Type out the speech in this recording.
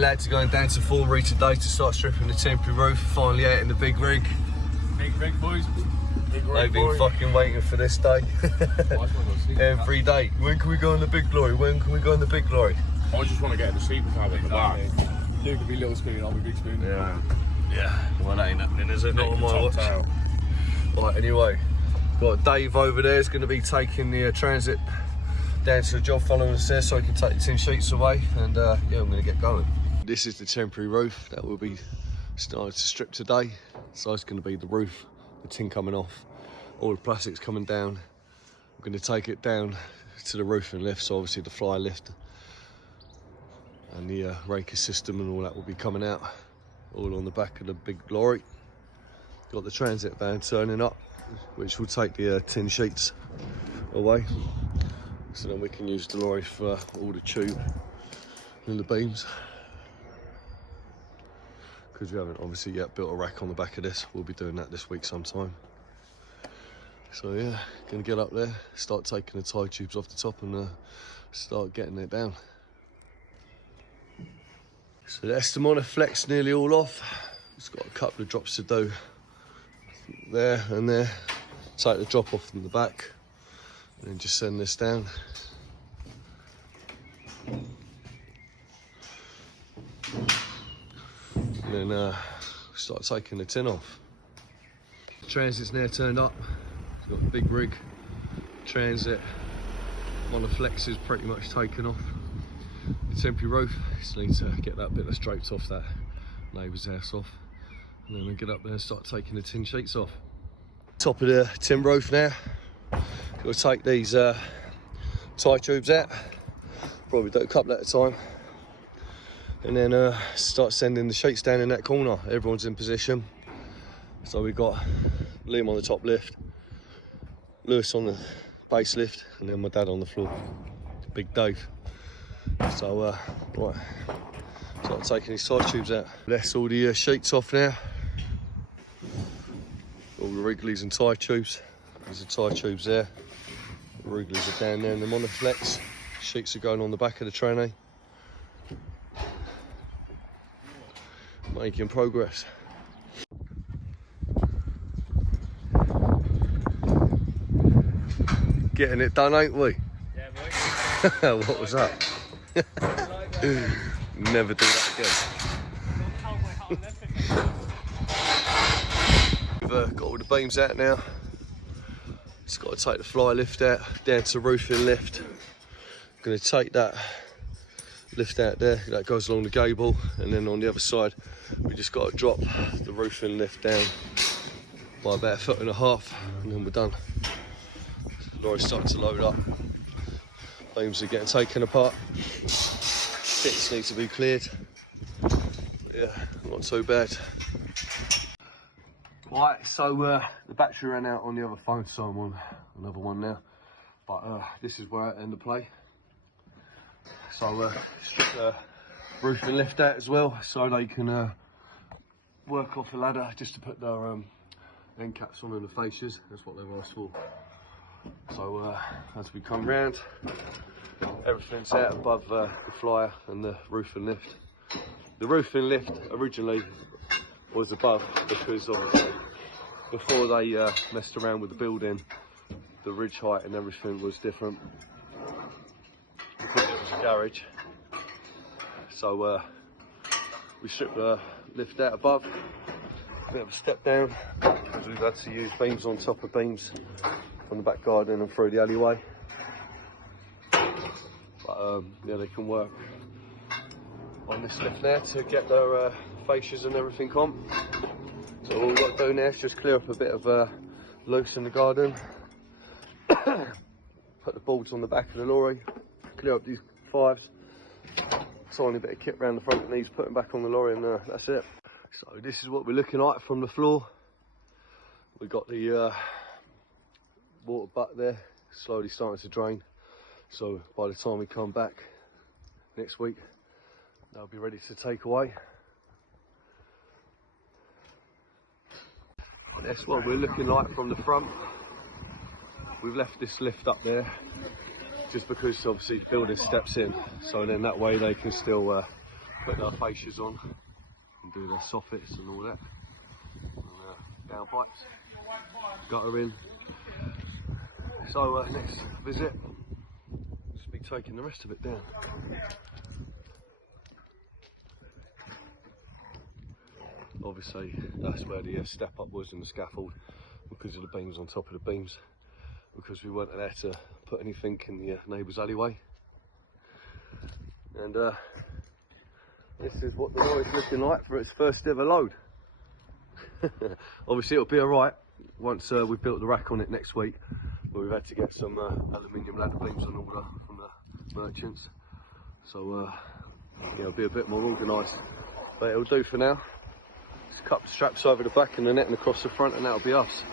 Lads are going down to Thornbury today to start stripping the temporary roof. Finally out in the big rig. Big rig, boys. Big rig. They've been fucking waiting for this day. Every day. When can we go in the big lorry? When can we go in the big lorry? I just want to get the sleeping car in the back. Luke will be little spoon, I'll be big spoon. Yeah. Well, that ain't happening, is it? Not on my watch. Right, anyway. Got Dave over there is going to be taking the transit down to the job following us there so he can take the tin sheets away, and yeah, I'm going to get going. This is the temporary roof that will be started to strip today. So it's going to be the roof, the tin coming off, all the plastics coming down. I'm going to take it down to the roof and lift, so obviously the fly lift and the raker system and all that will be coming out, all on the back of the big lorry. Got the transit van turning up, which will take the tin sheets away, so then we can use the lorry for all the tube and the beams. Because we haven't obviously yet built a rack on the back of this. We'll be doing that this week sometime. So yeah, gonna get up there, start taking the tie tubes off the top and start getting it down. So the Estimona Flex nearly all off. It's got a couple of drops to do there and there. Take the drop off from the back and then just send this down. And then start taking the tin off. The transit's now turned up. It's got a big rig, transit. One of the flexes pretty much taken off. The temporary roof, just need to get that bit of draped off that neighbour's house off. And then I'll get up there and start taking the tin sheets off. Top of the tin roof now. We'll take these tie tubes out. Probably do a couple at a time. And then start sending the sheets down in that corner. Everyone's in position. So we've got Liam on the top lift, Lewis on the base lift, and then my dad on the floor, Big Dave. So right, start taking these tie tubes out. That's all the sheets off now. All the wrigglies and tie tubes. There's the tie tubes there. The wrigglies are down there in the monoflex. Sheets are going on the back of the tranny. Making progress. Getting it done, ain't we? Yeah, boy. What was that? Never do that again. We've got all the beams out now. Just got to take the fly lift out, down to the roofing lift. Going to take that lift out there, that goes along the gable, and then on the other side we just got to drop the roofing lift down by about 1.5 foot, and then we're done. The lorry's starting to load up, beams are getting taken apart, bits need to be cleared, but yeah, not too bad. Right, so the battery ran out on the other phone, so I'm on another one now, but this is where I end the play. So strip the roof and lift out as well, so they can work off the ladder just to put their end caps on and the fascias. That's what they've asked for. So as we come round, everything's out above the flyer and the roof and lift. The roof and lift originally was above because obviously before they messed around with the building, the ridge height and everything was different. Because it was a garage, so we stripped the lift out above, bit of a step down because we've had to use beams on top of beams from the back garden and through the alleyway, but yeah, they can work on this lift now to get their fascias and everything on. So all we've got to do now is just clear up a bit of loose in the garden, put the boards on the back of the lorry, clear up these fives, tiny bit of kit around the front of these, put them back on the lorry, and that's it. So this is what we're looking like from the floor. We've got the water butt there, slowly starting to drain. So by the time we come back next week, they'll be ready to take away. That's what we're looking like from the front. We've left this lift up there just because obviously the building steps in, so then that way they can still put their fascias on and do their soffits and all that. And, downpipes, gutter in. So next visit, just be taking the rest of it down. Obviously that's where the step up was in the scaffold, because of the beams on top of the beams, because we weren't allowed to put anything in the neighbour's alleyway. And this is what the lorry's looking like for its first ever load. Obviously it'll be alright once we've built the rack on it next week, but we've had to get some aluminium ladder beams on order from the merchants, so yeah, it'll be a bit more organised, but it'll do for now. Just cut the straps over the back and the netting across the front, and that'll be us.